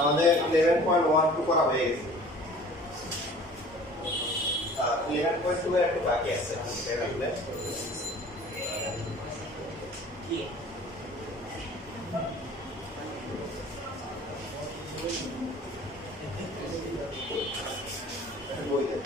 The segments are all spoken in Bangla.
আমাদের 11.12 করা হয়ে গেছে। 11.2 এর একটু বাকি আছে। কি বই দে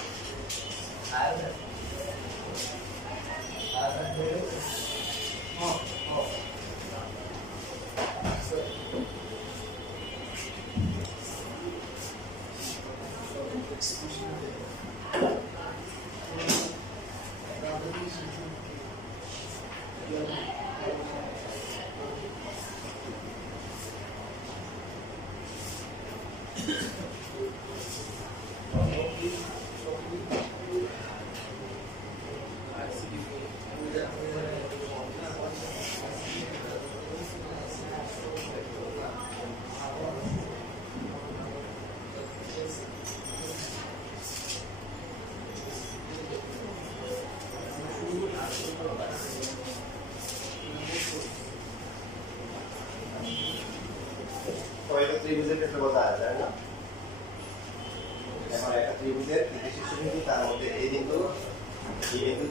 কয়টা ত্রিভুজের ক্ষেত্রে বোঝা যায় না? এখন একটা ত্রিভুজের শীর্ষ বিন্দু, তার মধ্যে এই বিন্দু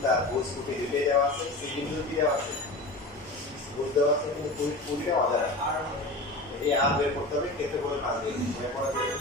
তার ভুজ ফুটে দুটোই দেওয়া আছে, সি বিন্দু কি দেওয়া আছে, ভুজ দেওয়া আছে, কিন্তু পুরিটা অজানা। এই আর বের করতে হবে, ক্ষেত্রফলের কাজ দিয়ে মনে করা যাবে।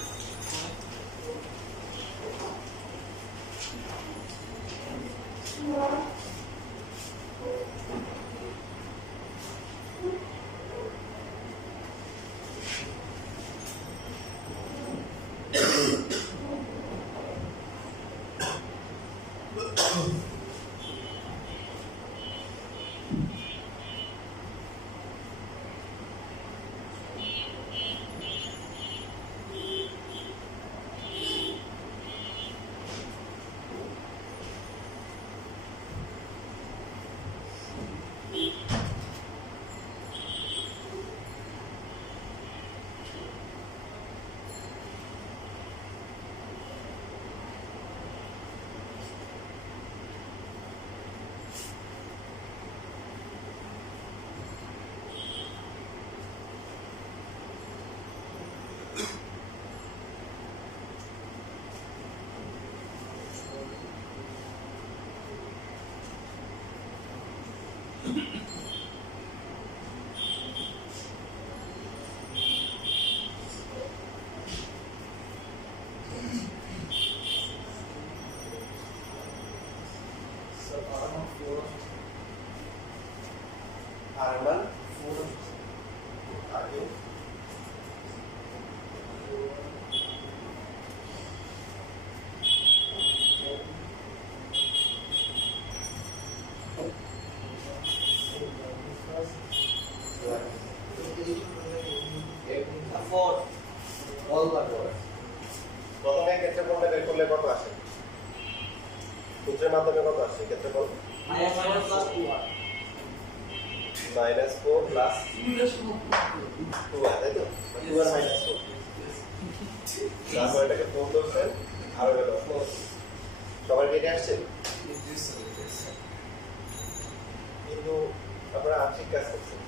R1 আগে প্রথমে ক্ষেত্রফলটা বের করলে কত আসে? সূত্রের মাধ্যমে কত আসে ক্ষেত্রফল? -4 প্লাস 2 তাই তো? 2 আর -4 তারপর এটাকে 4 ধরছেন আর হলো 4 সবার কেটে আসছে, কিন্তু আপনারা আংশিক কাজ করছেন।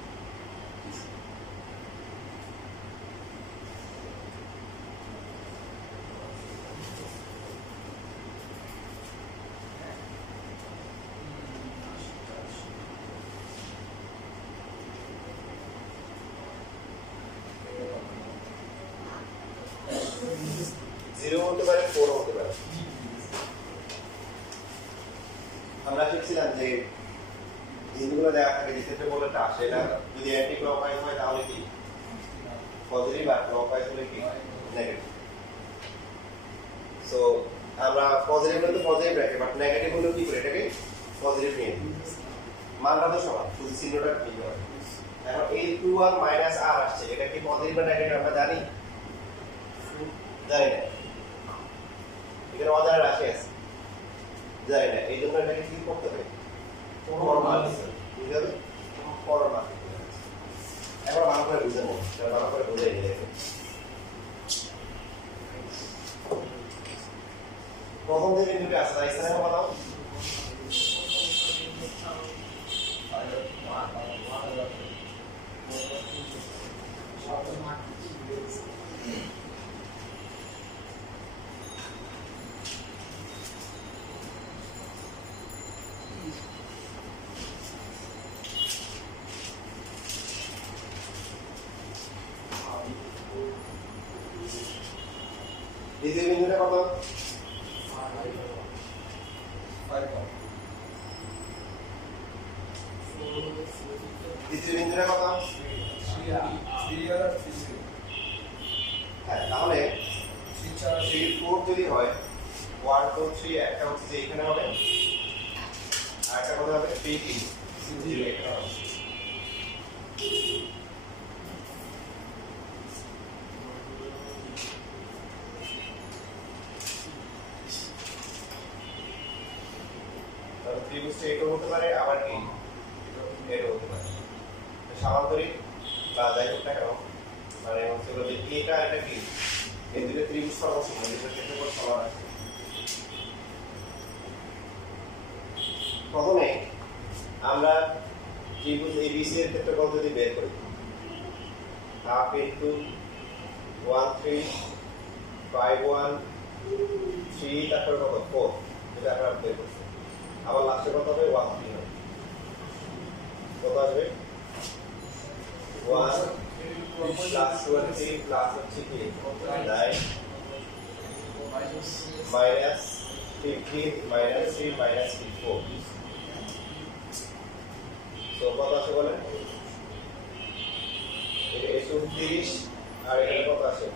জিরো হতে পারে, 4 হতে পারে। আমরা শিখছিলাম যে বিন্দুগুলো দেওয়া থাকে, যে ক্ষেত্রফলটা আসে, এটা যদি অ্যান্টি ক্লকওয়াইজ হয় তাহলে কি পজিটিভ, আর ক্লকওয়াইজ হলে কি নেগেটিভ। সো আমরা পজিটিভ হলে তো পজিটিভ রাখি, বাট নেগেটিভ হলেও কি করে এটাকে পজিটিভ নিয়ে দিই। মানটা তো সমান, শুধু চিহ্নটা কি হয়। এখন এই 2 আর -r আসছে, এটা কি পজিটিভ না নেগেটিভ আমরা জানি? জানি না, এখানে অজানা রাশি আছে, জানি না, এই জন্য এটাকে কি করতে হবে? বুঝতে হবে পরমাণু। এখন ভালো করে বুঝে নেব, ভালো করে বুঝে নিয়ে প্রথম যে বিন্দুটি আছে তাই স্থানে বলাও দ্বিতীয় বিন্দুটা কত? দ্বিতীয় বিন্দুটা কত? হ্যাঁ, তাহলে 3 4 যদি হয় 1 2 3 একটা হচ্ছে যে এখানে হবে আর একটা কত হবে 3 3 0 এখানে হবে। তাহলে ত্রিভুজটা এটা হতে পারে আবার কি এটা হতে পারে সামান্তরিক বা যাই হোক না কেন মানে হচ্ছে যে এটা এটা কি এই দুটো ত্রিভুজ সর্বসমান এদের ক্ষেত্রফল সমান আছে। প্রথমে আমরা ত্রিভুজ ABC এর ক্ষেত্রফল যদি বের করি হাফ ইনটু 1 3 5 1 3 তারপর কত 4 এটা আমরা বের করছি। আবার লাস্টে কত হবে 1 3 হবে কত আসবে 1 প্লাস 20 প্লাস হচ্ছে কি 9 মাইনাস 15 মাইনাস 3 মাইনাস 4 সো কত আছে বলেন এটা 30 আর এখানে কত আছে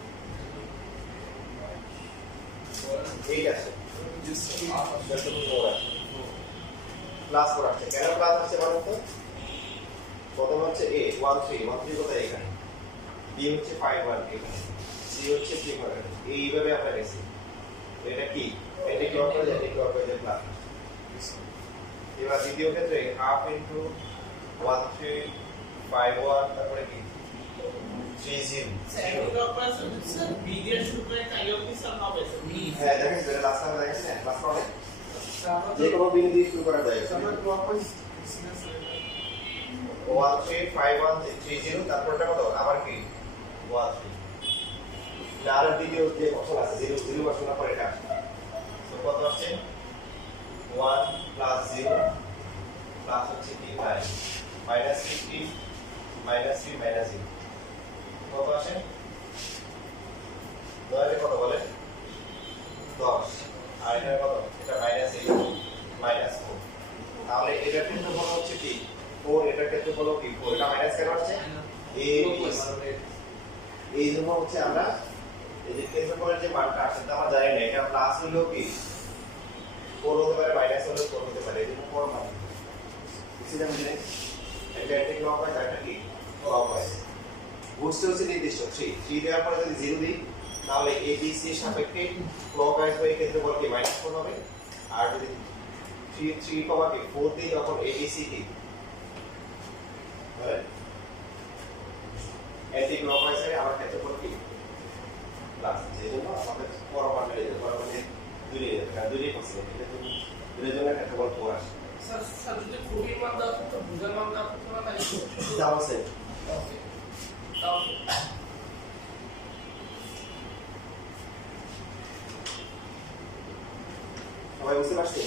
8 আছে প্লাস 4 আছে কেন প্লাস আছে বলেন তো প্রথম হচ্ছে a 1 3 1 3 কোথায় এখানে b হচ্ছে 5 1 এখানে c হচ্ছে 3 1 এইভাবে আমরা গেছি এটা কি এটি ক্লকওয়াইজ প্লাস। এবার দ্বিতীয় ক্ষেত্রে হাফ ইনটু 1 3 5 1 তারপরে কি 3 0 সেকেন্ড ক্লকওয়াইজ হচ্ছে b দিয়ে শুরু করে কাইও কি সাম হবে বি হ্যাঁ দেখেন এটা লাস্ট টাইম দেখেছেন না লাস্ট টাইমে যে কোনো বিন্দু দিয়ে শুরু করা যায় আমরা ক্লকওয়াইজ 1 3 5 1 3 0 তারপরটা কত আবার কি 1 3 আর দ্বিতীয় যে অপশন আছে 0 0 অপশনের পরে এটা তো কত আসছে 1 প্লাস 0 প্লাস হচ্ছে কি মাইনাস 50 মাইনাস 3 মাইনাস 0 কত আসে 9 এর কত বলে 10 আর এটা কত এটা মাইনাস 8 মাইনাস 4 তাহলে এটার ক্ষেত্রফল হচ্ছে কি 4 এটার ক্ষেত্রফল কি 4 এটা মাইনাস কেন আসছে এই জন্য হচ্ছে আমরা এই যে ক্ষেত্রফলের যে মানটা আসছে তা আমরা জানি না এটা প্লাস হলো কি 4 হতে পারে মাইনাস হলো 4 হতে পারে এই জন্য 4 মান বুঝতে পারছেন এটা একটা ক্লকওয়াইজ আর একটা কি ক্লকওয়াইজ বুঝতে হচ্ছে নির্দিষ্ট 3 দেওয়ার পরে যদি 0 দিই তাহলে ABC এর সাপেক্ষে ক্লকওয়াইজ হয়ে ক্ষেত্রফল কি -4 হবে আর যদি 3 কমা কি 4 দিই তখন ABC কি হয় এন্টি ক্লকওয়াইজ এর আমার ক্ষেত্রফল কি প্লাস যেজন্য আমাদের পরমাণু এর পরমাণু দুই পসিবল এর জন্য ক্ষেত্রফল 4 আসে স্যার যদি খুবই মান দাও তো বুঝার মান দাও তো না দাও আছে ওকে দাও সবাই বুঝতে পারছেন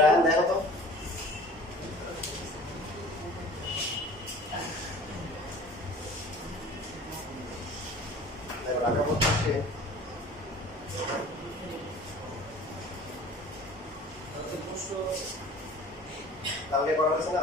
রায়ন দেখো তো কালকে করা হয়েছে না?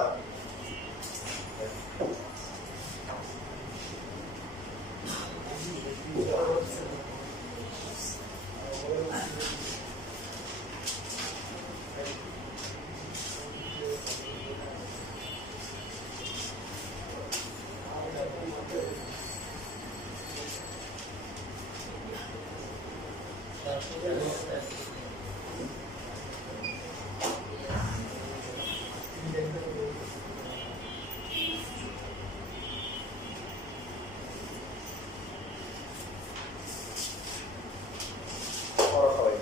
করো সবাই।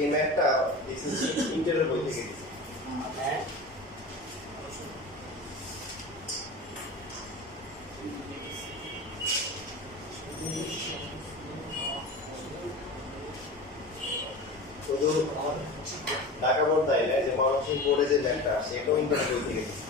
এই ম্যাথটা ইন্টারের বই থেকে দিয়েছি। শুধু ঢাকা বোর্ড তাই না, যে ময়মনসিংহ বোর্ডে যে ম্যাথটা সেটাও ইন্টারের বই থেকে দিয়েছি।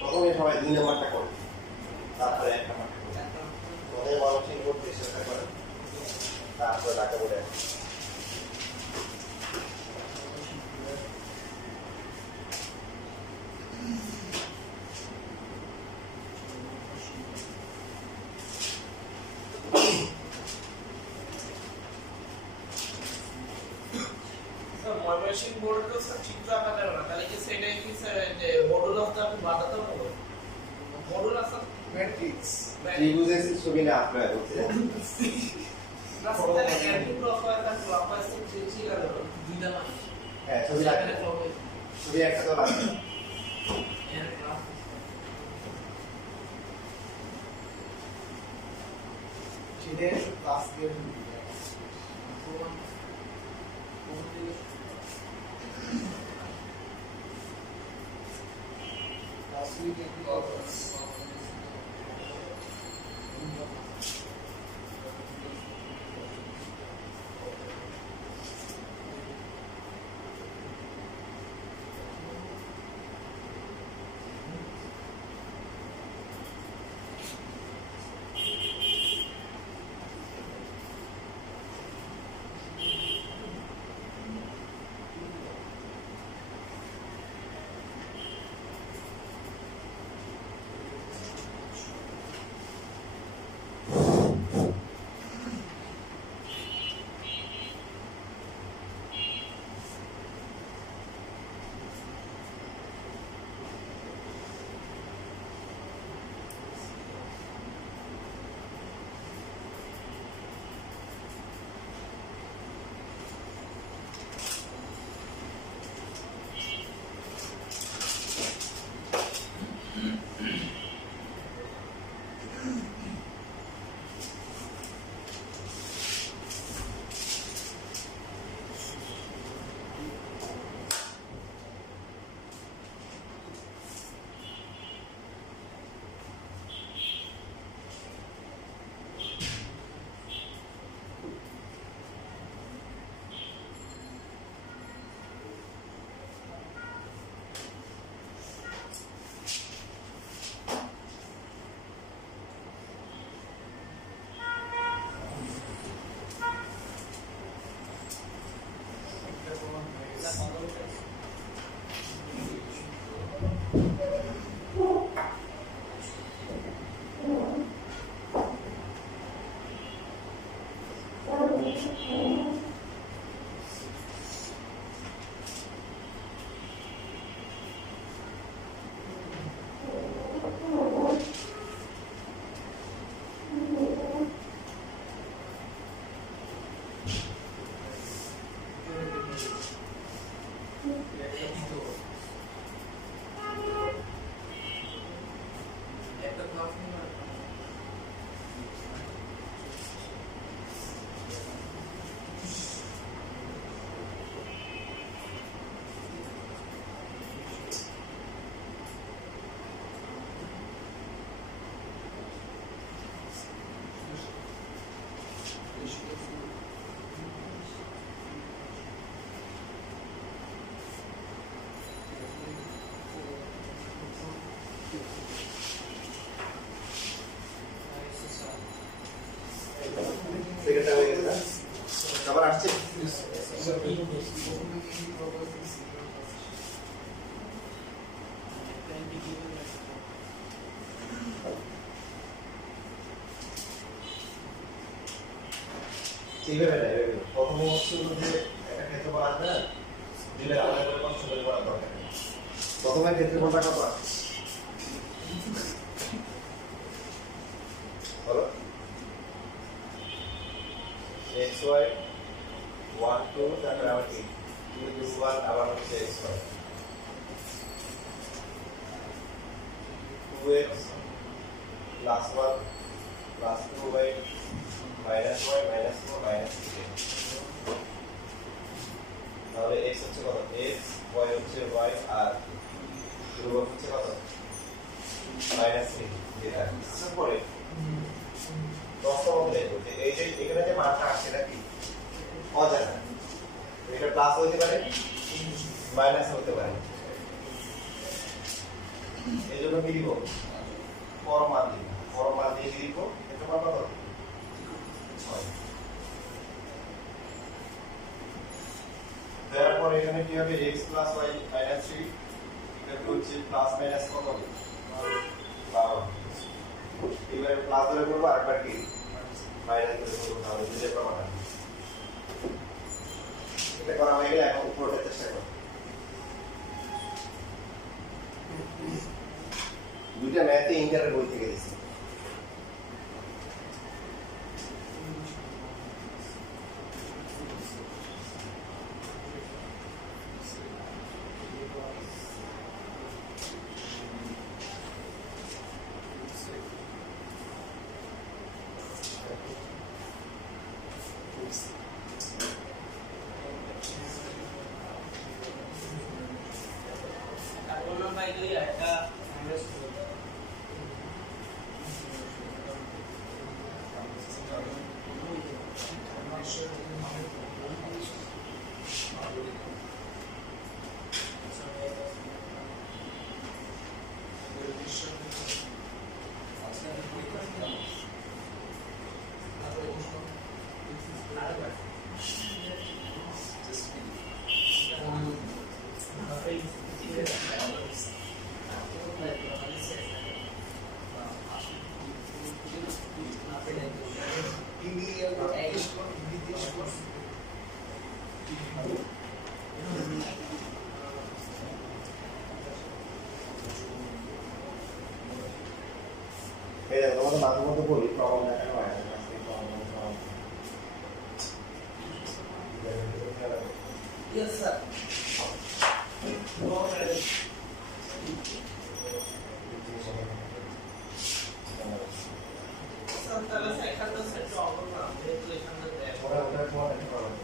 প্রথমে সবাই 2 নাম্বারটা করবে, তারপরে 1 নাম্বারটা করবে। প্রথমে ময়মনসিংহ বোর্ড দিয়ে চেষ্টা করেন, তারপরে ঢাকা বোর্ডে আসবেন। ময়মনসিংহ বোর্ড তো স্যার চিত্র আঁকা যাবে না, তাহলে কি সেটাই কি স্যার যে মডুলাস আপনি বাঁধাতে হবে? মডুলাস ম্যাট্রিক্স ত্রিভুজের ছবি না আপনারা বলছেন। প্লাস তাহলে অ্যান্টি প্রফাইল আর প্রফাইল তো ছিল না দুইটা না। হ্যাঁ, ছবি লাগবে। ছবি একটা তো লাগবে। সেটা ক্লাস দিয়ে last week একটু একটা ক্লাস নিয়ে সেকেন্ডটা হয়ে গেছে না আবার আসছে এইভাবে না এইভাবে প্রথমে হচ্ছে যে একটা ক্ষেত্রফল আসবে না দিলে আলাদা করে কষ্ট করে করার দরকার নেই প্রথমে ক্ষেত্রফলটা কত আসছে বলো xy 1 2 তারপরে আবার কি 2 1 আবার হচ্ছে xy 2x plus 1 plus 2y minus y minus 4 minus 3 তাহলে x হচ্ছে কত x y হচ্ছে y আর ধ্রুবক হচ্ছে কত minus 3 যেটা পরে দশটা বদলে যে এইটাই এখানে যে মানটা আসছে নাকি অজানা এটা প্লাস হতে পারে মাইনাস হতে পারে এই জন্য কি দিব পরমান দিব পরমান দিয়ে দিব এটা কত কত 6 তারপর এখানে কি হবে x plus y minus 3 এটা হচ্ছে প্লাস মাইনাস কত হবে 12 এবারে প্লাস ধরে করবো আরেকবার কি মাইনাস ধরে করবো তাহলে দুইটা প্রমাণ আসবে এটা করা হয়ে গেলে এখন উপরে ওঠার চেষ্টা করো দুইটা ম্যাথে ইন্টারের বই থেকে দিচ্ছি তারপরে বাইরে একটা এই দেখো তোমাদের মাঝে মধ্যে বলি প্রবলেম দেখানো হয় না Yes, sir. No, তাহলে এখানে সেট অবল না যেহেতু এখানে দেখ ওরা ওটা তোমার একটা প্রবলেম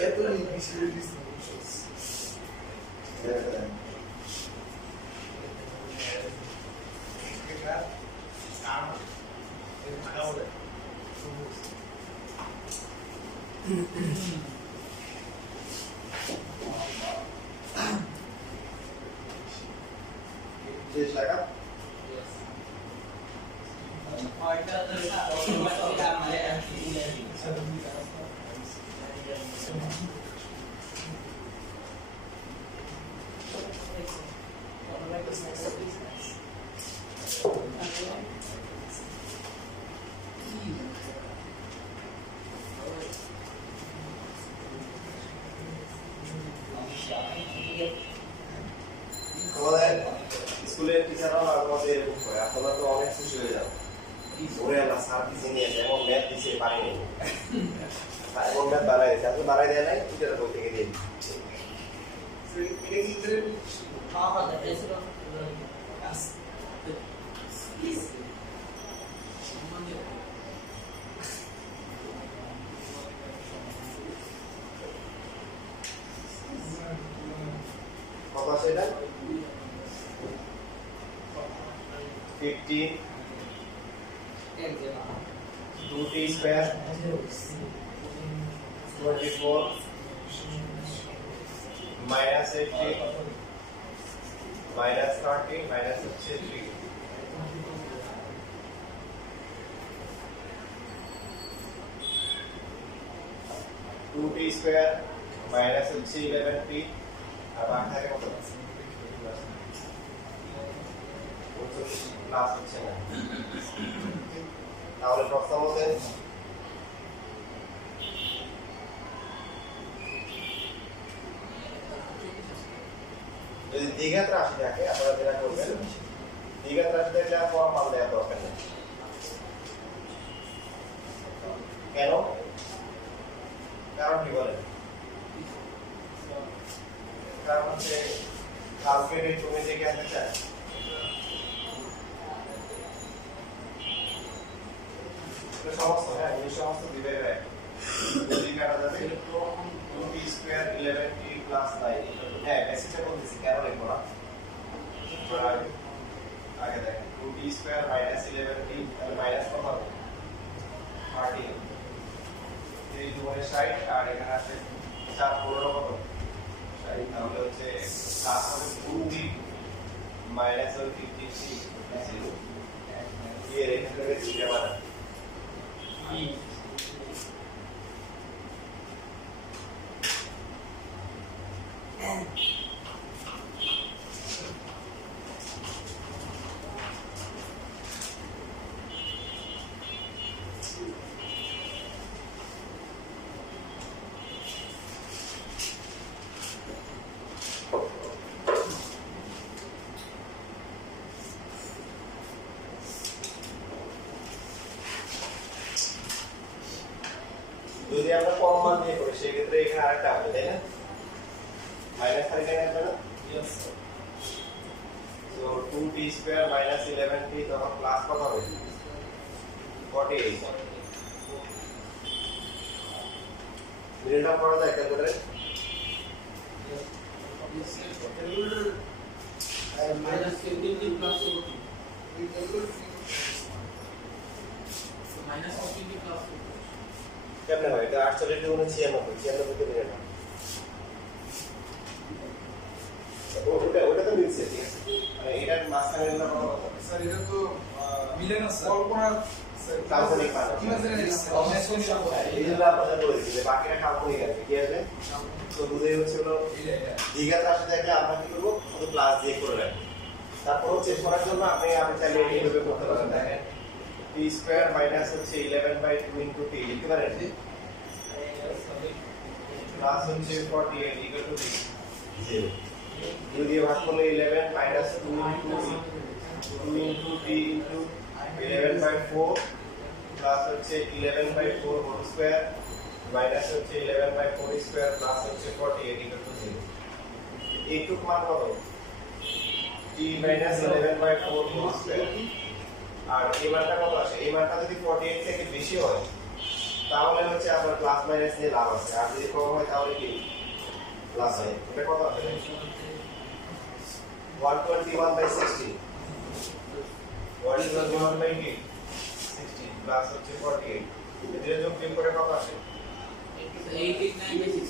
এত বেশি বেশি এটা কাম এটা টাকা বলে যে টাকা ওইটা তো অটোমেটিক আমাদের আমাদের স্কুলের টিচাররাও মাঝে মাঝে এরকম করে আপনারা তো অনেক খুশি হয়ে যাও ওরে আল্লাহ স্যার দিছে নিয়ে এমন ম্যাথ দিছে পারিনি বানাই দিয়েছে, আসলে বানাই দেয় নাই, এটার বই থেকে দিয়ে দিই। এটা কি করে হ্যাঁ হ্যাঁ এসে প্লিজ কত আছে এটা? 15 2t square 24 minus 80 minus 30 minus 3 2t square minus 11t আর বাকি থাকে কত? প্লাস হচ্ছে না, তাহলে প্রশ্ন মতে যদি দ্বিঘাত রাশি থাকে আপনারা যেটা করবেন, দ্বিঘাত রাশি থাকলে আর ফর্ম মান দেওয়ার দরকার নেই। কেন? কারণ কি বলেন? কারণ হচ্ছে কালকের এই তুমি থেকে আনতে চান, সমস্ত হ্যাঁ এই সমস্ত দিবে যদি কাটা যাবে 2t স্কয়ার 11t প্লাস 9 হ্যাঁ মেসেজটা বলতেছি কেন লিখবো না আগে দেখেন 2t স্কয়ার মাইনাস 11t তাহলে মাইনাস কত হবে 30 এই দুগুণে 60 আর এখানে আছে 4 15 কত 60 তাহলে হচ্ছে প্লাস হবে 2t মাইনাস হবে 53 0 এই এখান থেকে চিঠি বানান যদি আমরা কম মান দিয়ে করি সেই ক্ষেত্রে এখানে আরেকটা হবে তাই না মাইনাস 39 আসবে না yes so 2t square minus 11t তখন প্লাস কত হবে 48 মিলটা করা যায় ক্যালকুলেটরে minus 15t plus 40 minus 15t plus 40 কেমনে হয় এটা 48 গুণ 96 96 কে মিলে না ওটা তো মিলছে ঠিক আছে মানে এটার মাঝখানে না কত স্যার এটা তো মিলে না স্যার কল্পনা কাল্পনিক মান এই জন্য আপনাদের বলে দিচ্ছি যে বাকিটা কাল্পনিক আছে কি আছে তো বুঝেই হচ্ছে হলো দ্বিঘাত রাশি থাকলে আমরা কি করবো শুধু প্লাস দিয়ে করে রাখবো তারপর চেক করার জন্য আপনি চাইলে এইভাবে করতে পারেন দেখেন t স্কয়ার মাইনাস হচ্ছে 11/2 ইনটু t লিখতে পারেন প্লাস হচ্ছে 48 ইকুয়াল টু 0 2 দিয়ে ভাগ করলে 11 minus 2 into t into 11/4 plus হচ্ছে 11/4 হোল স্কয়ার মাইনাস হচ্ছে 11/4 স্কয়ার প্লাস হচ্ছে 48 ইকুয়াল টু 0 এইটুক মান কত t মাইনাস 11/4 হোল স্কয়ার আর এই মানটা কত আসে এই মানটা যদি 48 থেকে বেশি হয় তাহলে হচ্ছে আপনার প্লাস মাইনাস নিয়ে লাভ আছে আর যদি কম হয় তাহলে কি প্লাস হয় এটা কত আসে 121/16 121/16 প্লাস হচ্ছে 48 এদের যোগ বিয়োগ করে কত আসে 889/60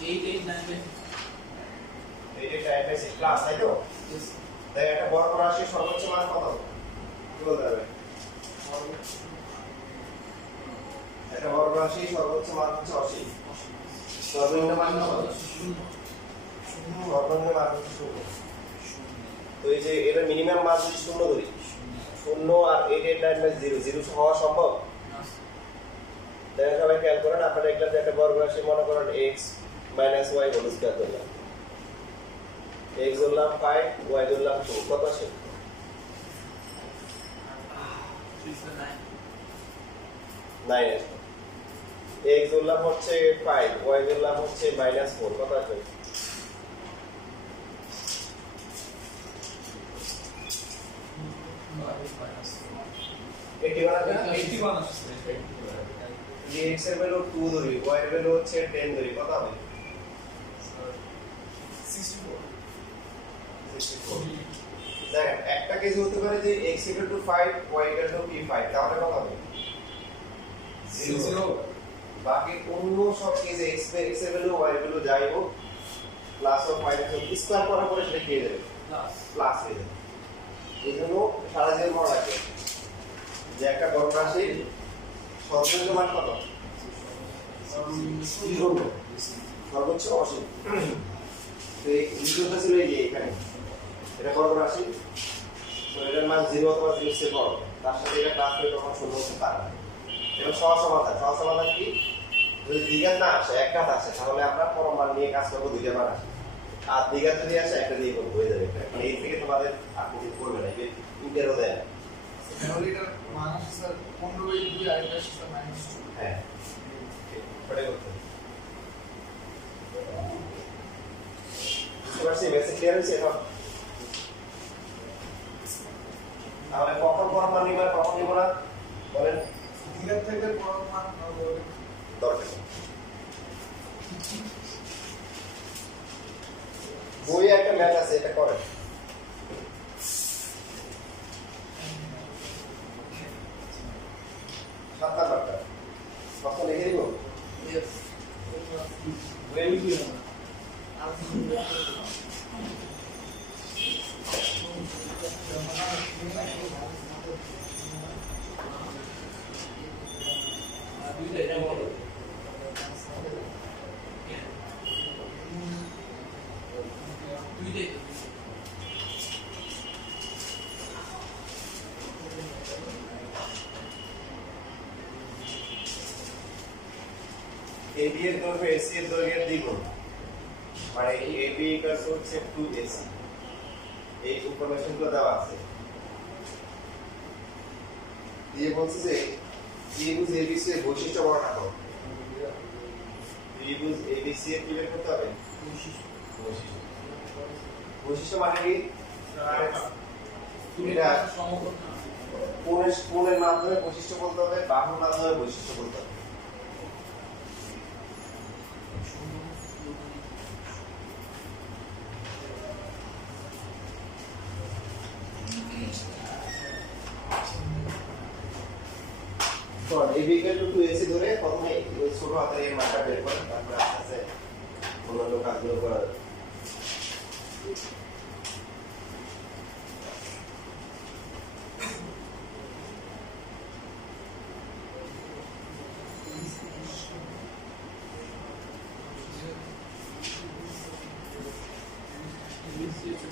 889/60 889/6 প্লাস তাই তো yes তাই একটা বড় রাশির সর্বোচ্চ মান কত কি বলতে হবে একটা বড় রাশির সর্বোচ্চ মান হচ্ছে 80 সর্বনিম্ন মান কত সর্বনিম্ন মান হচ্ছে 0 তো এই যে এর মিনিমাম মান যদি 0 ধরি 0 আর 889/0 0 হওয়া সম্ভব দেখেন সবাই খেয়াল করেন আপনারা দেখলাম যে একটা বর্গ রাশি মনে করেন x - y হোল স্কয়ার ধরলাম x ধরলাম 5 y ধরলাম 2 কত আসে 9 আসে x ধরলাম হচ্ছে 5 y ধরলাম হচ্ছে -4 কত আসবে -81 আসছে যে x এর ভ্যালু 2 ধরি y এর ভ্যালু হচ্ছে 10 ধরি কত হবে 64 দেখেন একটা কেস হতে পারে যে x = 5 y = 5 তাহলে কত হবে 0 বাকি অন্য সব কেসে x এর ভ্যালু y এর ভ্যালু যাই হোক plus of minus of square করার পরে সেটা কি হয়ে যাবে প্লাস হয়ে যাবে এই জন্য সারা জীবন মনে রাখবে যে একটা বড় রাশির সর্বনিম্ন মান কত সর্বোচ্চ অসীম তো এই দ্বিতীয়টা ছিল এই যে এখানে এটা বড় রাশি তো এটার মান 0 অথবা 0 এর চেয়ে বড় তার সাথে এটা প্লাস হয়ে তখন শূন্য হতে পারে না এবং সহজ সমাধান কি যদি দ্বিঘাত না আসে এক ঘাত আসে তাহলে আমরা পরম মান নিয়ে কাজ করবো দুইটা মান আসে আর দ্বিঘাত যদি আসে একটা দিয়ে করবো হয়ে যাবে এই থেকে তোমাদের আর কিছু করবে না এই ইন্টারও দেয় না তাহলে এটা মান স্যার 15/2 আর এটা স্যার -2 হ্যাঁ ওটাই করতে হবে বুঝতে মেসেজ ক্লিয়ার হয়েছে এখন তাহলে কখন পরম মান নিবা কখন নিব না বলেন দ্বিঘাত থেকে বড় মান দরকার বইয়ে একটা ম্যাথ আছে এটা করেন 7 নাম্বারটা কত লিখে দিব ভেরি গুড AB এর দৈর্ঘ্য AC এর দৈর্ঘ্যের দ্বিগুণ মানে AB হচ্ছে 2AC এই ইনফরমেশনগুলো দেওয়া আছে দিয়ে বলছে যে ত্রিভুজ ABC এর বৈশিষ্ট্য বর্ণনা করো ত্রিভুজ ABC এর কি বের করতে হবে বৈশিষ্ট্য মানে কি এটা কোণের মাধ্যমে বৈশিষ্ট্য বলতে হবে বাহুর মাধ্যমে বৈশিষ্ট্য বলতে হবে AB = 2AC ধরে প্রথমে ওই ছোট হাতের এই মানটা বের করেন তারপর আস্তে আস্তে অন্যান্য কাজগুলো করা যাবে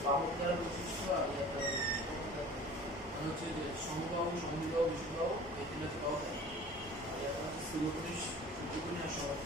বাহুকার বৈশিষ্ট্য আর হচ্ছে যে সমবাহু সমবাহু বিশুবাহু এই তিনটা পাওয়া যায় আর এটা হচ্ছে স্থূলকোণী সূক্ষ্মকোণী আর সরল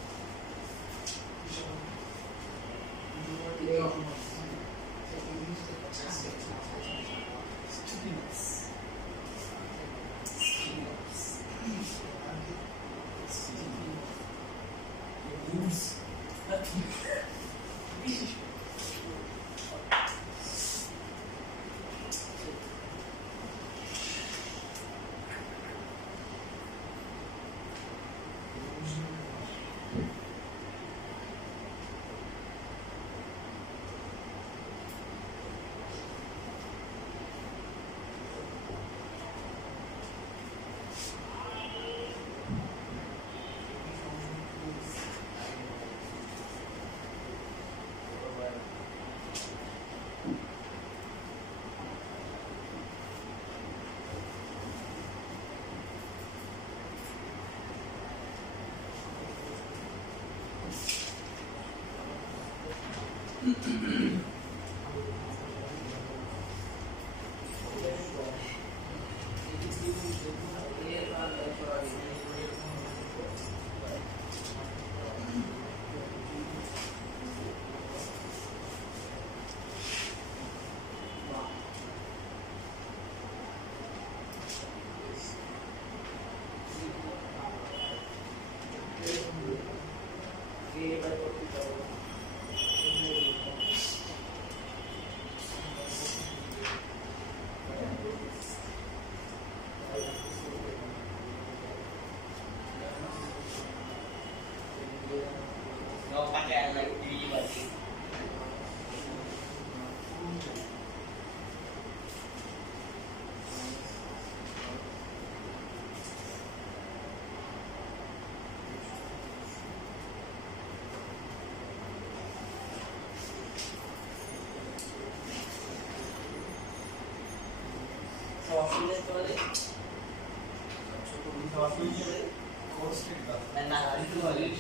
না itu balik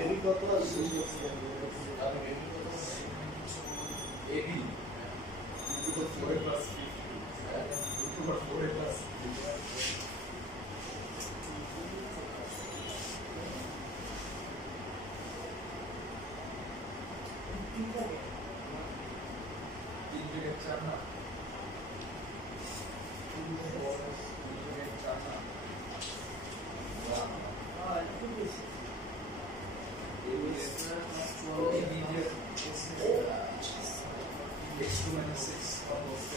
এডি কত আছে এডি দুটো 4 প্লাস 2 4 প্লাস তিন থেকে চার না তিন থেকে চার না X2 minus 6 almost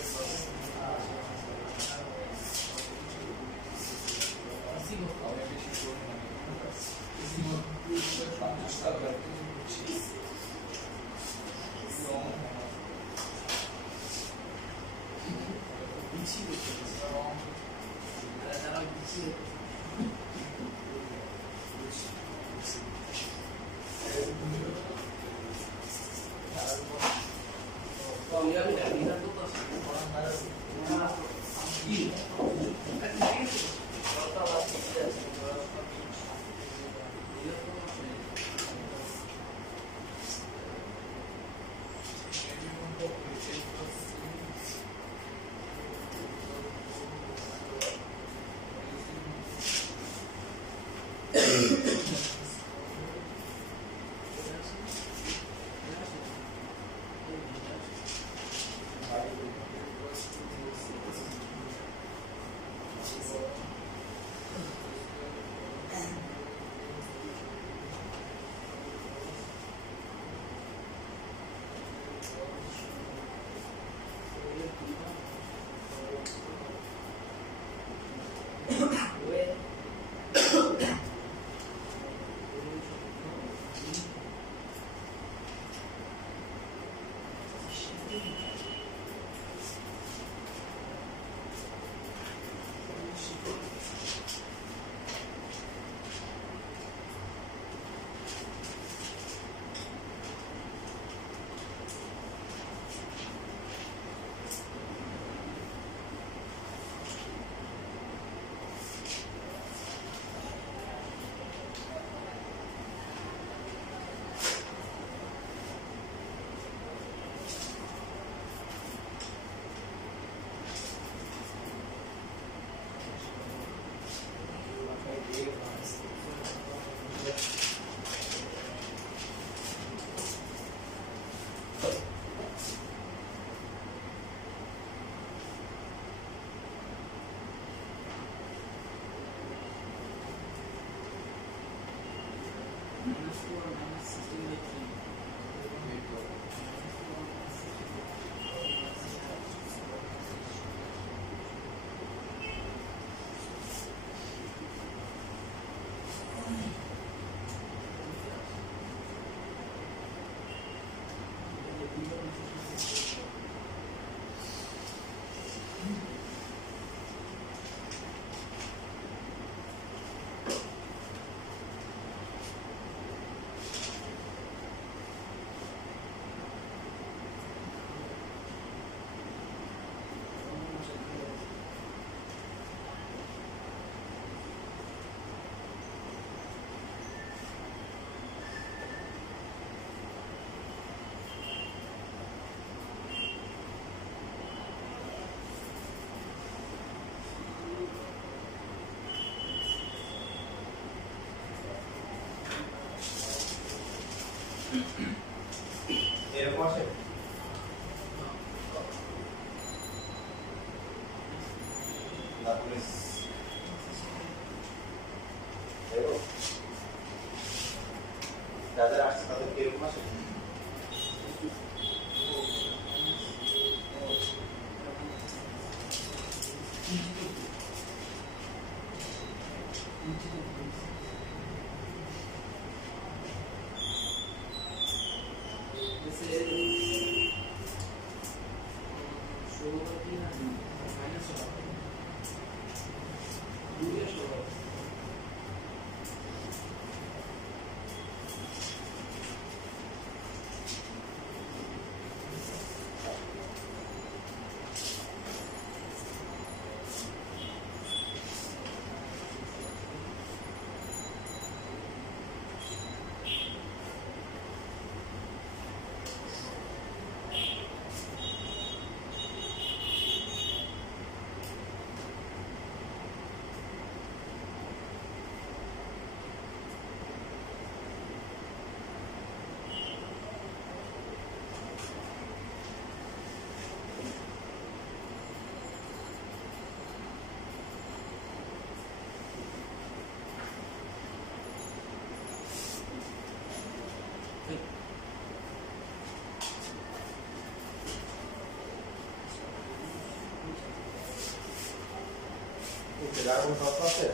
কার্বন কত আছে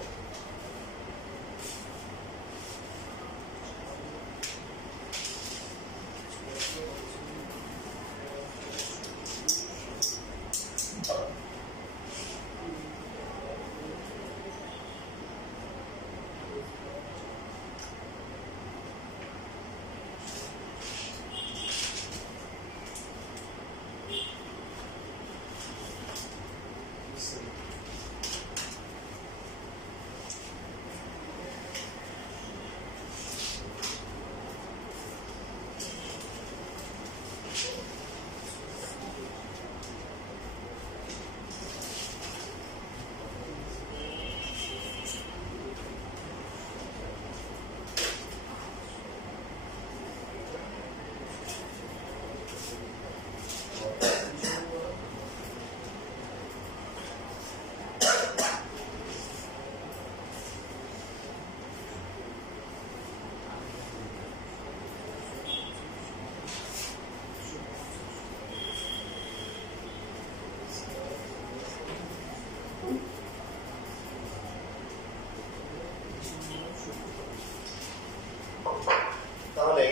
তাহলে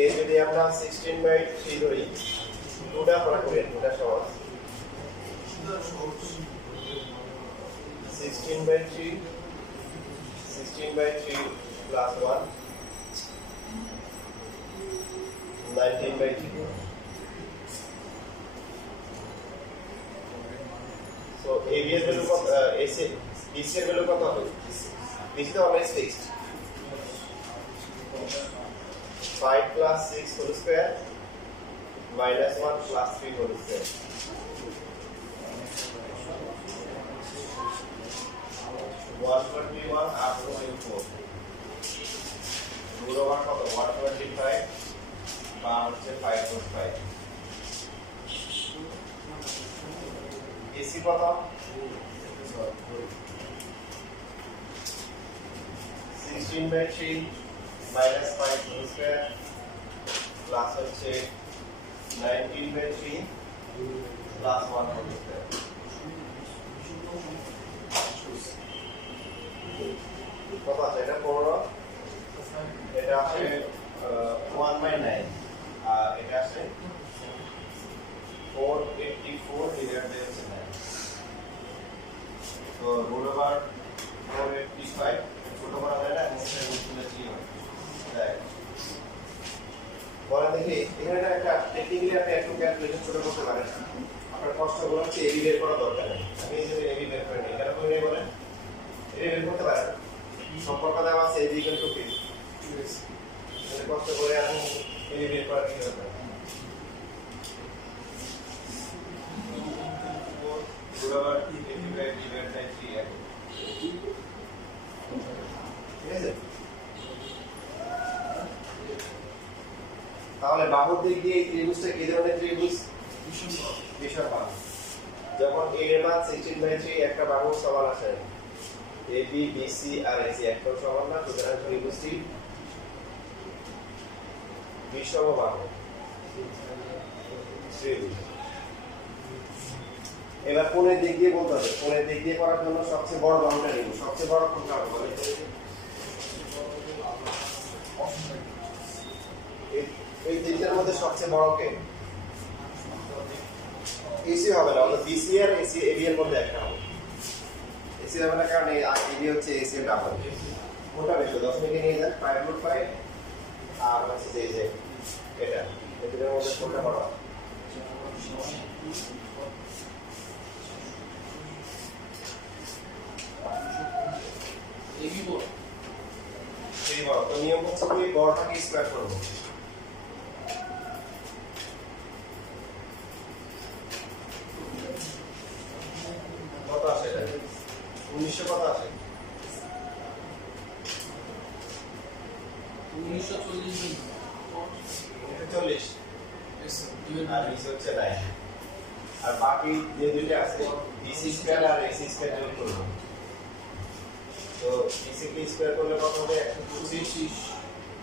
এ যদি আমরা 16/3 ধরি 2টা পড়া করি 2টা সহজ 16/3 plus 1 19/3 so AB এর ভ্যালু কত AC BC এর ভ্যালু কত হবে BC তো always fixed 5 plus 6 whole square minus 1 plus 3 whole square. 121 up to 4. Root over কত 125 বা হচ্ছে 5/5 AC কত 16/3 minus 5 whole square plus হচ্ছে 19/3 plus 1 whole square কত আছে এটা পড়ো এটা আছে 1/9 আর এটা আছে 484 divided by 9 so root over 485 ছোট করা যায় না এটা রুটগুলো কি হয় রাইট বলা দেখি এখানে একটা টেকনিক্যালি আপনি একটু ক্যালকুলেশন ছোট করতে পারেন আপনার কষ্ট করে হচ্ছে এবি বের করা দরকার নেই আমি এই যে এবি বের করে নিই কেন করে বলেন এবি বের করতে পারেন সম্পর্ক দেওয়া আছে এবি ইকুয়াল টু পি তাহলে কষ্ট করে আপনি এবি বের করার কি দরকার বরাবর 85 ডিভাইড বাই 3 ঠিক আছে তাহলে বাহুর দিক দিয়ে এই ত্রিভুজটা কি ধরনের ত্রিভুজ বিষম বাহু যখন a এর মান 16/3 একটা বাহু সমান আসে AB BC আর AC একটাও সমান না সুতরাং ত্রিভুজটি বিষম বাহু ত্রিভুজ এবার কোণের দিক দিয়ে বলতে হবে কোণের দিক দিয়ে করার জন্য সবচেয়ে বড় বাহুটা নিব সবচেয়ে বড় কোণটা হবে বলে এই তিনটার মধ্যে সবচেয়ে বড় কে এসি হবে না অর্থাৎ বিসি আর এসি এবি এর মধ্যে একটা হবে এসি হবে না কারণ এই এবি হচ্ছে এসি এর ডাবল কোনটা বেশি 10 থেকে নিয়ে যান 5/5 আর হচ্ছে যে এটা এটার মধ্যে কোনটা বড় এবি বড় এই বড় তো নিয়ম হচ্ছে কি বড়টাকে স্কয়ার করব কত আসে এটা 1900 কত আসে 1940 40 আর নিচে হচ্ছে 9 আর বাকি যে দুইটা আছে বিসি স্কয়ার আর এসি স্কয়ার যোগ করব তো বিসি কে স্কয়ার করলে কত হবে 125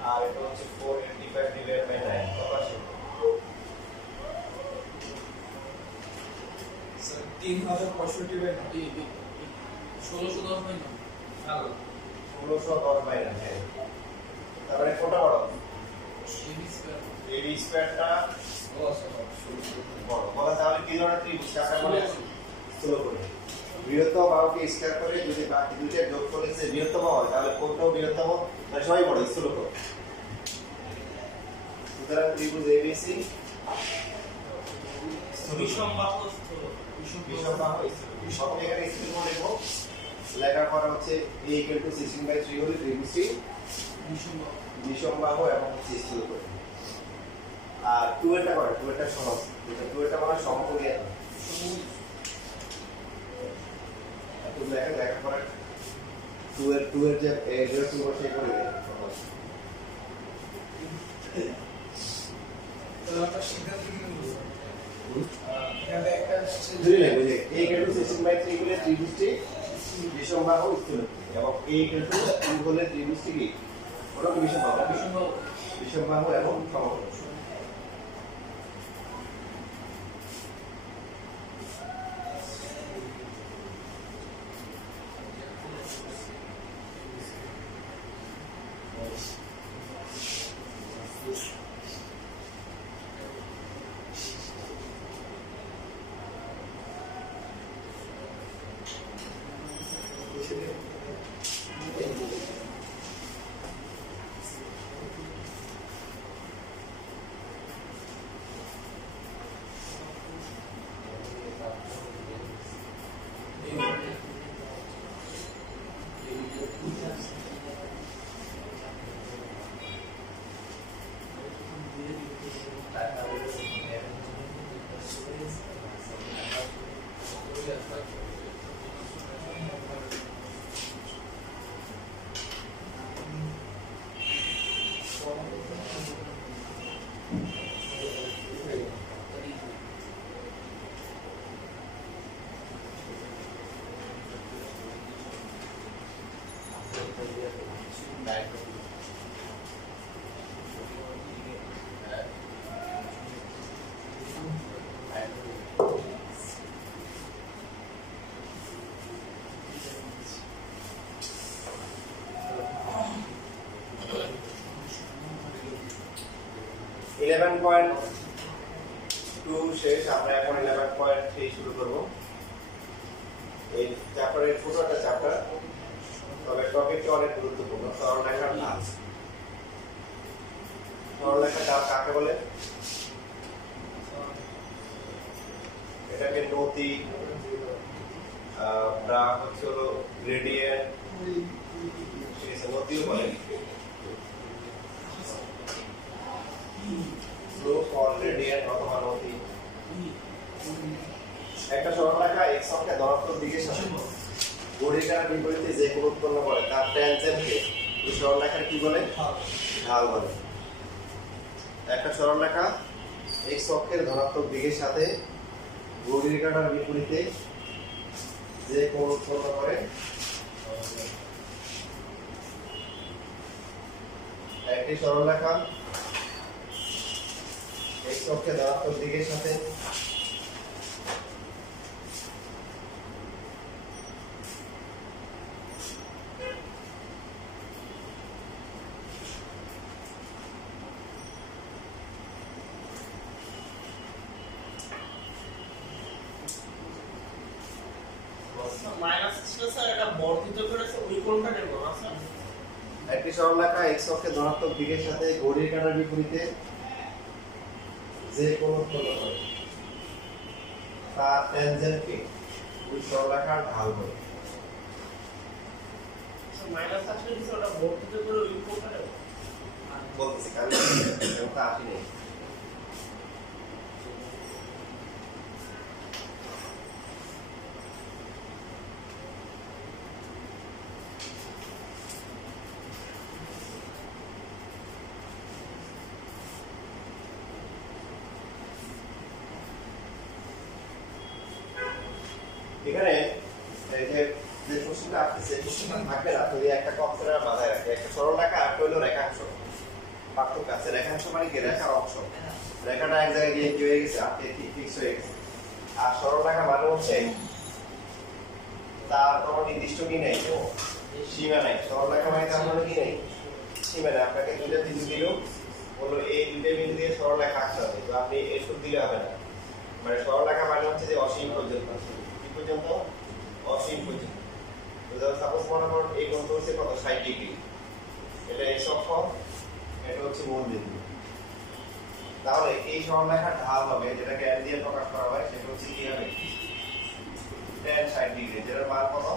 আর এটা হচ্ছে 485 ডিভাইডেড বাই 9 কত আসে স্যার 3065 বাই 9 1610 হয় না ভালো 1610 বাইরে হ্যাঁ তারপরে কোনটা বড় এডি স্কয়ারটা বড় বলা তাহলে কি ধরনের ত্রিভুজ আমরা মনে আছে স্লো করে বৃহত্তম বাহুকে স্কয়ার করে যদি বাকি দুইটা যোগ করলে সে বৃহত্তম হয় তাহলে কোনটাও বৃহত্তম মানে সবাই বড় স্লো করে সুতরাং ত্রিভুজ এবিসি বিষম বাহু বিষম বাহু সব জায়গায় স্কেল করে লিখব লেখার পর হচ্ছে a = 16/3 হলে ত্রিভুজটি বিষম বাহু এবং স্কেল করে আর 2 এটা করে 2 এটা সহজ এটা 2 এটা মানে সমকোণী তো লেখার পর 2 এর যে এরিয়া ছিল সেই করে দেয় তাহলে সিদ্ধান্ত কি নেব এটা একটা দুই লাগবে যে a = 16/3 হলে ত্রিভুজটি বিষম বাহু স্কেল এবং a = 2 হলে ত্রিভুজটি কি ওটা বিষম বাহু এবং সমকোণ শেষ আমরা এখন 11.3 শুরু করব এই চ্যাপ্টারের ছোটটা চ্যাপ্টার তবে টপিকটা অনেক গুরুত্বপূর্ণ সরলরেখার ঢাল সরলরেখার ঢাল কাকে বলে এটাকে নতি ব্রা হচ্ছে হলো গ্রেডিয়েন্ট ঠিক আছে নতিও বলে স্লোপ অর গ্রেডিয়েন্ট অথবা নতি একটা সরলরেখা x অক্ষে ধনাত্মক দিকের সাথে ঘড়িকার বিপরীতে যে কোণ উৎপন্ন করে তার ট্যানজেন্টকে এই সরলরেখার কি বলে ঢাল বলে একটা সরলরেখা x অক্ষের ধনাত্মক দিকের সাথে ঘড়িকাটার বিপরীতে যে কোণ উৎপন্ন করে একটি সরলরেখা x অক্ষের ধনাত্মক দিকের সাথে একটি সরলরেখা x অক্ষের ধনাত্মক দিকের সাথে ঘড়ির কাঁটার বিপরীতে যে কোণ উৎপন্ন করে তার ট্যানজেন্টকে ওই সরলরেখার ঢাল বলে বলতেছি কারণ এটা আসি নেই এখানে এই যে যে প্রশ্নটা আসছে প্রশ্নটা থাকবে না যদি একটা কনসেপ্ট মাথায় রাখে একটা সরলরেখা আর হলো রেখাংশ পার্থক্য আছে রেখাংশ মানে কি রেখার অংশ রেখাটা এক জায়গায় গিয়ে কি হয়ে গেছে আর ঠিক ফিক্স হয়ে গেছে আর সরলরেখা মানে হচ্ছে তার কোনো নির্দিষ্ট কি নেই, সীমা নাই। সরলরেখা মানে তার মানে কি নেই, সীমা নেই। আপনাকে দুইটা বিন্দু দিল, বললো এই দুইটা বিন্দু দিয়ে সরলরেখা আঁকতে হবে, তো আপনি এসব দিলে হবে না। মানে সরলরেখা মানে হচ্ছে যে অসীম পর্যন্ত, কি পর্যন্ত, অসীম পর্যন্ত। তো ধরো সাপোজ মনে করুন এই কোণ হচ্ছে কত, 60 ডিগ্রি, এটা এক্স অক্ষ, এটা হচ্ছে মূল বিন্দু। তাহলে এই সরলরেখার ঢাল হবে, যেটাকে n দিয়ে প্রকাশ করা হয়, সেটা হচ্ছে কি হবে, tan 60 ডিগ্রি, যেটার মান কত,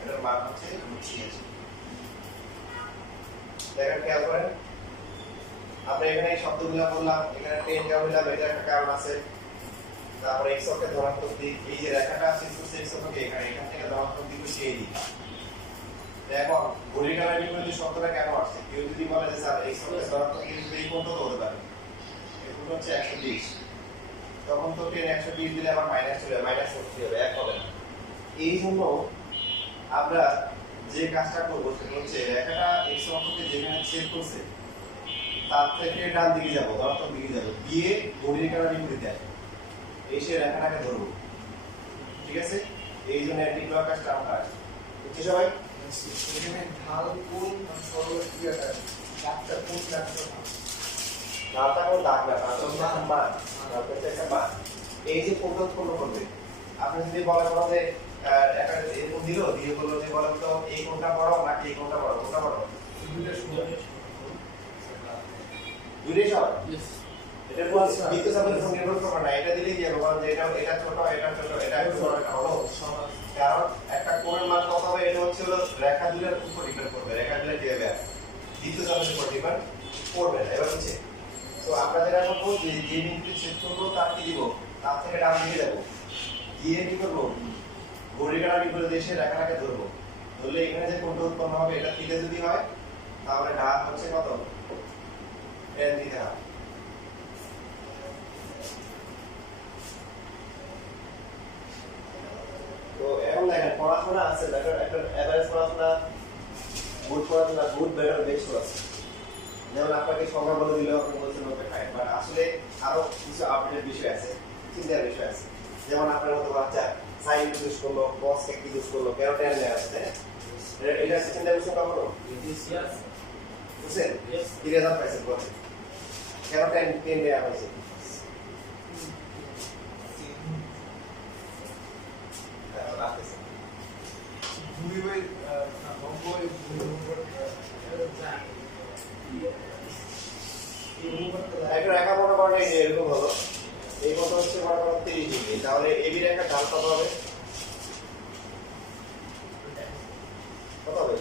এটার মান হচ্ছে 86। দেখেন খেয়াল করেন, আমরা এখানে এই শব্দগুলো বললাম, এখানে টেন দেওয়া হইলাম, এটা একটা কারণ আছে। তারপরে x অক্ষের ধনাত্মক দিক, এই যে রেখাটা আছে x অক্ষকে এখান থেকে ধনাত্মক দিক হচ্ছে এই দিক। এখন ঘড়ির কাঁটার বিপরীতে শব্দটা কেন আসছে? কেউ যদি বলে যে স্যার x অক্ষের ধনাত্মক দিক এই কোণটা তো হতে পারে, এই কোণ হচ্ছে 120, তখন তো টেন 120 দিলে আবার মাইনাস চলে যাবে, মাইনাস করতে হবে, এক হবে না। এই জন্য আমরা যে কাজটা করবো সেটা হচ্ছে রেখাটা x অক্ষকে যেখানে ছেদ করছে তার থেকে ডান দিকে যাবো, ধনাত্মক দিকে যাবো, গিয়ে ঘড়ির কাঁটার বিপরীতে এসে রেখাটাকে ধরবো, ঠিক আছে? এই জন্য অ্যান্টিক্লক কাজটা আমরা বুঝছি সবাই? এখানে ঢাল কোণ সরলরেখা ডাক্তার কোণ ডাক্তার ঢালটা কোনো দাগ না, ঢালটা হচ্ছে একটা মান, ঢালটা হচ্ছে একটা মান। এই যে কোণটা উৎপন্ন করবে, আপনি যদি বলেন যে একটা এরকম দিল, দিয়ে বললো যে বলেন তো এই কোণটা বড় নাকি এই কোণটা বড়, কোনটা বড়? দুইটা সুন্দর দুইটাই সমান। এটার কোনো বৃত্ত চাপের সঙ্গে নির্ভর করবে না, এটা দিলেই দিয়ে বলেন যে এটা ছোট, এটা ছোট, এটা একটু বড়, এটা বড়। কারণ একটা কোণের মান কত হবে, এটা হচ্ছে হলো রেখা দুইটার উপর ডিপেন্ড করবে, রেখা দুইটা যেভাবে আছে বৃত্ত চাপের উপর ডিপেন্ড করবে না। এবার হচ্ছে তো আমরা যেটা করবো, যে বিন্দুটি ছেদ করবো তার কি দিব, তার থেকে ডান দিকে যাবো, গিয়ে কি করবো, ঘড়ির কাঁটার বিপরীতে এসে রেখাটাকে ধরবো, ধরলে এখানে যে কোণটা উৎপন্ন হবে এটা থিটা যদি হয়, তাহলে ঢাল হচ্ছে কত, tan দিতে হবে। তো এখন দেখেন পড়াশোনা আছে, একটা এভারেজ পড়াশোনা, গুড পড়াশোনা, গুড বেটার বেস্ট আছে। যেমন আপনাকে সংজ্ঞা বলে দিলেও আপনি বলছেন ওকে ফাইন, বাট আসলে আরো কিছু আপডেটেড বিষয় আছে, চিন্তার বিষয় আছে। যেমন আপনার মতো বাচ্চা সাইন ইউজ করলো, কস কে ইউজ করলো, কেন টেন দেওয়া আছে, তাই না? এটা চিন্তা করছেন কখনো? বুঝছেন? কি রেজাল্ট পাইছেন বলেন, কেন টেন দেওয়া হয়েছে? ভূমি বই নব্বই একটা রেখা মনে করেন এই যে এরকম হলো, এই কত হচ্ছে মনে করেন 30 ডিগ্রি, তাহলে এবি রেখার ঢাল কত হবে, কত হবে?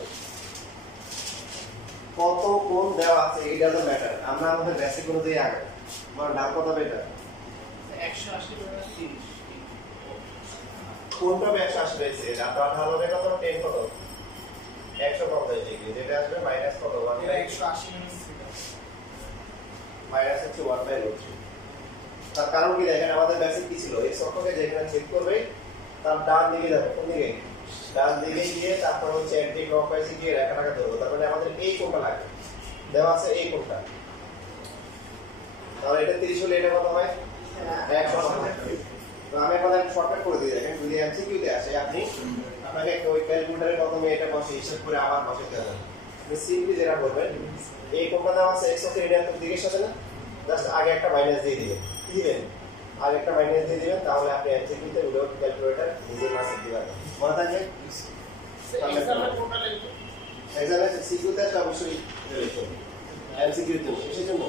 কত কোণ দেওয়া আছে it doesn't matter, আমরা আমাদের বেসিক অনুযায়ী আগে মানে ঢাল কত হবে, এটা 180 × 30 কোণটা 180 রয়েছে, এটা ঢাল হবে কত, 10 কত, 150 ডিগ্রি, যেটা আসবে মাইনাস কত, 1 এটা 180 মিনিট ছিল মাইনাস হচ্ছে 1/√3। তার কারণ কি দেখেন, আমাদের বেসিক কি ছিল, x অক্ষকে যেখানে ছেদ করবে তার ডান দিকে যাবে, কোন দিকে, ডান দিকে গিয়ে তারপর হচ্ছে অ্যান্টি ক্লকওয়াইজে গিয়ে রেখাটাকে ধরবো, তার মানে আমাদের এই কোণটা লাগবে, দেওয়া আছে এই কোণটা, তাহলে এটা 30 হলে এটা কত হয়, 150। তো আমি আপনাদের শর্টকাট করে দিই, দেখেন যদি এমসিকিউ তে আসে আপনি আপনাকে ওই ক্যালকুলেটরের প্রথমে এটা বসে হিসাব করে আবার বসাতে হবে। আপনি সিম্পলি যেটা করবেন, এই কোণটা দেওয়া আছে x অক্ষের ঋণাত্মক দিকের সাথে না, জাস্ট আগে একটা মাইনাস দিয়ে দিবেন, কি দিবেন, আগে একটা মাইনাস দিয়ে দিবেন, তাহলে আপনি এমসিকিউ তে উইদাউট ক্যালকুলেটর নিজে মাস দিতে পারবেন। মনে থাকবে? এক্সাম্পল কোনটা লিখবো? এক্সামে সিকিউ তে অবশ্যই লিখুন, এমসিকিউ তে কিসের জন্য,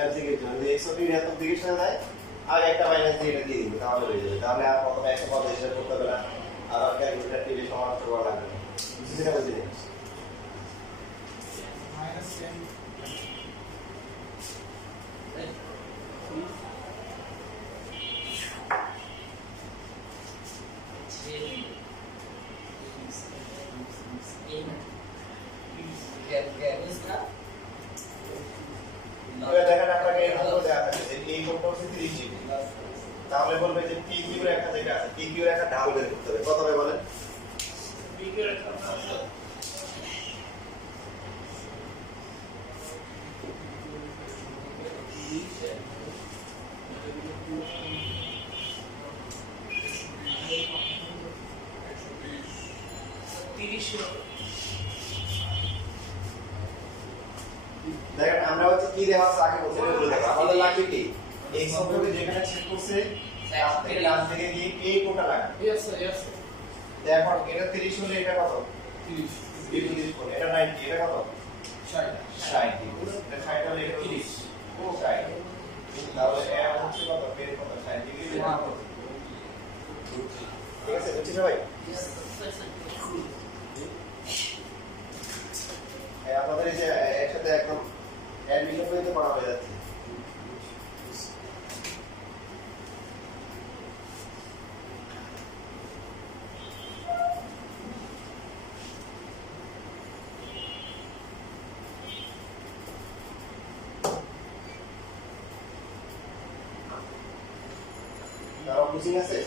এমসিকিউ জন্য যদি x অক্ষের ঋণাত্মক দিকের সাথে দেয় আগে একটা মাইনাস দিয়ে এটা দিয়ে দিবেন, তাহলে হয়ে যাবে। তাহলে আর প্রথমে 150 হিসাব করতে হবে না, আবার ক্যালকুলেটর টিভি সমাধান করা লাগবে না, বুঝতে পারছেন? -10 এবার দেখেন আপনাকে এই কোণটা দেওয়া থাকে, যে এই কোণটা হচ্ছে 30 ডিগ্রি, তাহলে বলবে যে PQ রেখা যেটা আছে, PQ রেখা ঢাল বের করতে হবে, কত হবে বলেন? PQ রেখা আছে বেশি হবে। দেখেন আমরা হচ্ছে কি দেওয়া আছে আগে বলতে বলে দেখো আমাদের লাগবে কি এই সম্পর্কে যেখানে ছেদ করছে তার থেকে ডান থেকে গিয়ে এই কোণটা লাগবে ইয়েস স্যার ইয়েস দেখো এটা 30 হলে এটা কত 30 30 কোণ এটা 90 এটা কত 60 60 এটা 60 হলে এটা 30 ও 60 তাহলে এর হচ্ছে কত পের কত 60 ডিগ্রি ঠিক আছে বুঝছি সবাই আমাদের এই যে একসাথে একদম অ্যাডমিশন পর্যন্ত পড়া হয়ে যাচ্ছে কারো বুঝিং আছে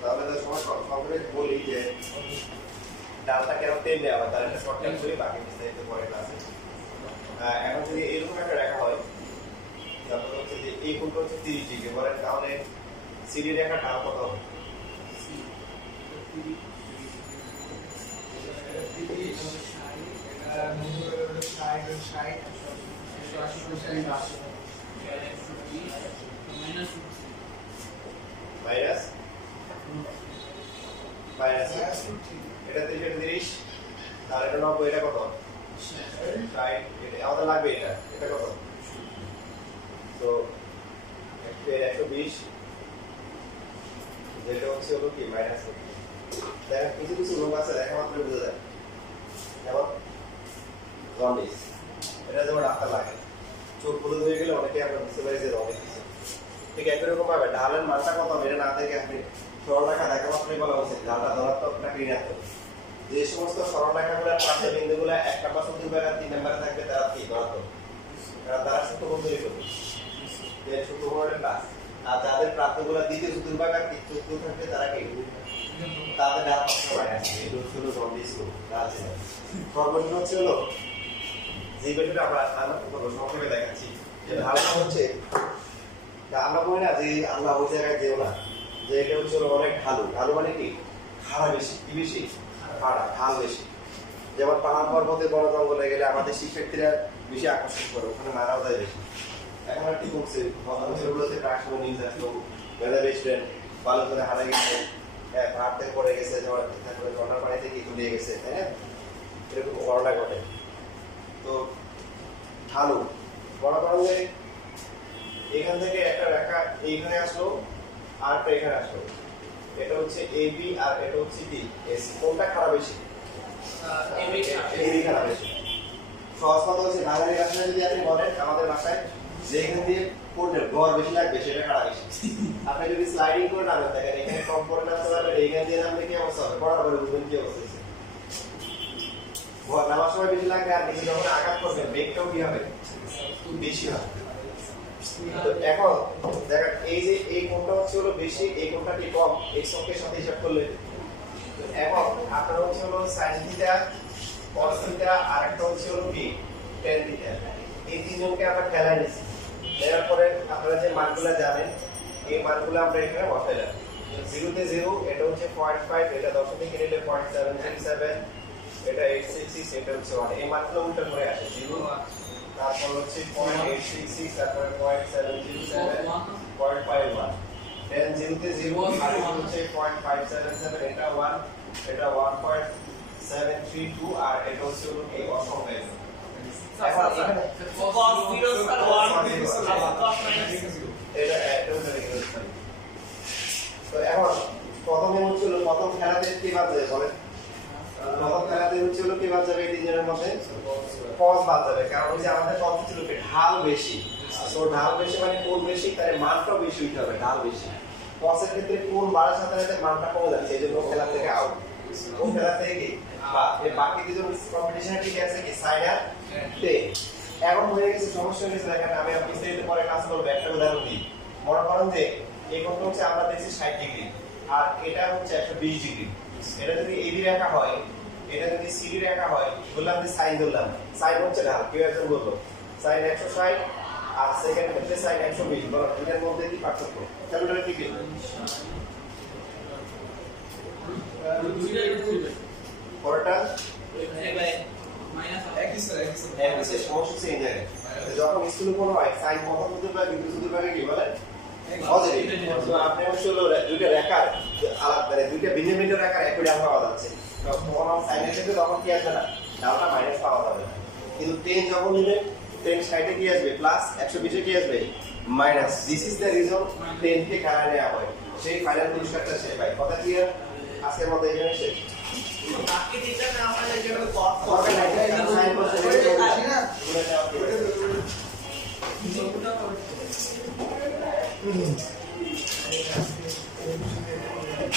তাহলে তো সময় সবরে বলি যে ডালটা কেন তেল দেওয়া হয় তার একটা শর্টকাট করে বাকি বিস্তারিত পরে ক্লাসে এখন যদি এরকম একটা রেখা হয় তারপর হচ্ছে যে এই কোণটা হচ্ছে 30 ডিগ্রি বলেন তাহলে সিডি রেখা ঢাল কত হবে মাইনাস মাইনাস এটা 30 তাহলে এটা 90 এটা কত রাইট আমাদের লাগবে এটা কত তো 120 যেটা হচ্ছে হলো কি মাইনাস দেখেন কিছু কিছু রোগ আছে দেখা মাত্র বোঝা যায় যেমন জন্ডিস এটা যেমন ডাক্তার লাগে চোখ হলুদ হয়ে গেলে অনেকে আমরা বুঝতে পারি যে জন্ডিস আছে ঠিক একই রকম ভাবে ঢালের মানটা কত এটা না থেকে আপনি সরল রেখা দেখা মাত্রই বলা উচিত ঢালটা ধনাত্মক না ঋণাত্মক যে সমস্ত সরল রেখাগুলোর পাশে বিন্দুগুলো 1 নম্বর চতুর্থ বা 3 নম্বরে থাকবে তারা কি ধনাত্মক তারা সূত্রকোণ তৈরি করবে যে সূত্রকোণের ক্লাস আর যাদের প্রান্তগুলো দ্বিতীয় চতুর্ভাগ আর তৃতীয় চতুর্থ থাকবে তারা কি তাদের ডান পাশে মাইনাস এই হলো জন্ডিস রোগ আছে সর্বনিম্ন হচ্ছে হলো যে বিষয়টা আমরা সংক্ষেপে দেখাচ্ছি যে ঢালটা হচ্ছে আমরা বলি না যে আল্লাহ ওই জায়গায় যেও না যে এটা হচ্ছে অনেক ঢালু ঢালু মানে কি খাড়া বেশি কি বেশি খাড়া ঢাল বেশি যেমন পাহাড় পর্বতে বন জঙ্গলে গেলে আমাদের শিক্ষার্থীরা বেশি আকর্ষণ করে ওখানে মারাও যায় বেশি এখন আর কি করছে অঞ্চলগুলোতে প্রায় সময় নিউজ আসতো মেধাবী স্টুডেন্ট বালু করে হারা গেছে পাহাড় থেকে পড়ে গেছে তারপরে ঝর্ণার পানি থেকে তুলিয়ে গেছে তাই না এরকম ঘটনা ঘটে তো ঢালু বড় কারণে এখান থেকে একটা রেখা এইখানে আসলো আর একটা এখানে আসলো এটা হচ্ছে এবি আর এটা হচ্ছে ডি এসি কোনটা খারাপ বেশি এবি খারাপ বেশি সহজ কথা হচ্ছে বাঙালি ভাষায় যদি আপনি বলেন আমাদের ভাষায় যে এখান দিয়ে পড়লে গড় বেশি লাগবে সেটা খারাপ বেশি আপনি যদি স্লাইডিং করে নামেন দেখেন এখানে কম করে নামতে পারবেন এইখান দিয়ে নামলে কি অবস্থা হবে পড়ার পরে বুঝবেন কি অবস্থা হচ্ছে নামার সময় বেশি লাগবে আর বেশি যখন আঘাত করবেন বেগটাও কি হবে একটু বেশি হবে এখন দেখেন এই যে এই কোণটা হচ্ছে হলো বেশি এই কোণটা কি কম x অক্ষের সাথে হিসাব করলে এখন আপনার হচ্ছে হলো sin থিটা cos থিটা আর একটা হচ্ছে হলো কি tan থিটা এই তিনজনকে আমরা ফেলাই নিয়েছি এর পরে আপনারা যে মানগুলো জানেন এই মানগুলো আমরা এখানে বসাইলাম 0 তে 0 এটা হচ্ছে 0.5 এটা 10 থেকে নিলে 0.737 এটা 866 এটা হচ্ছে 1 এই মানগুলো উল্টো করে আসে 0 তারপর হচ্ছে 0.866 তারপর 0.707 0.51 then 0 তে 0 আর হচ্ছে 0.577 এটা 1 এটা 1.732 আর এটা হচ্ছে হলো কি অসংখ্য এখন এখানে cos 0 স্যার 1 cos এটা হচ্ছে তো এখন প্রথমে হচ্ছিল প্রথম খেলাতে কি বাদ যাবে বলেন প্রথম খেলাতে হচ্ছিল কি বাদ যাবে এই তিনজনের মধ্যে cos বাদ যাবে কারণ ওই যে আমাদের কথা ছিল কি ঢাল বেশি তো ঢাল বেশি মানে কোণ বেশি তাহলে মানটাও বেশি হইতে হবে ঢাল বেশি cos এর ক্ষেত্রে কোণ বাড়ার সাথে সাথে মানটা কমে যাচ্ছে এইজন্য খেলা থেকে আউট কোন খেলা থেকে কি বা এই বাকি দুজন কম্পিটিশনে ঠিক আছে কি sin আর tan এখন হয়ে গেছে সমস্যা হয়ে গেছে দেখেন আমি বিস্তারিত পরে কাজ করব একটা উদাহরণ দিই মনে করেন যে এই কোণটা হচ্ছে আমরা দেখছি 60 ডিগ্রি আর এটা হচ্ছে 120 ডিগ্রি এটা যদি এবি রেখা হয় এটা যদি সিডি রেখা হয় বললাম যে sin ধরলাম sin হচ্ছে ঢাল কেউ একজন বললো sin 160 আর সেকেন্ড ক্ষেত্রে sin 120 বলো এটার মধ্যে কি পার্থক্য ক্যালকুলেটর কি পরেরটা একই স্যার এক বিশেষ সমস্যা চেঞ্জ হয় যখন স্কুলে কোনো হয় সাইন কত হতে পারে বিদ্যুৎ হতে পারে কি বলে পজিটিভ তো আপনি আসলে দুইটা রেখার আলাদা মানে দুইটা ভিন্ন ভিন্ন রেখার একই ডাল পাওয়া যাচ্ছে তখন সাইনের ক্ষেত্রে তখন কি আসবে না ডালটা মাইনাস পাওয়া যাবে না কিন্তু 10 যখন নেবেন 10 সাইডে কি আসবে প্লাস 120 এ কি আসবে minus this is the reason 10 কে কারা নেওয়া হয় সেই ফাইনাল পরিষ্কারটা শেষ ভাই কথা ক্লিয়ার আজকের মতো এখানে শেষ বাকি দিতে না আমাদের যেগুলো কট হবে না সাইন করতে আসি না বলে দেওয়া কি হবে? ভিডিওটা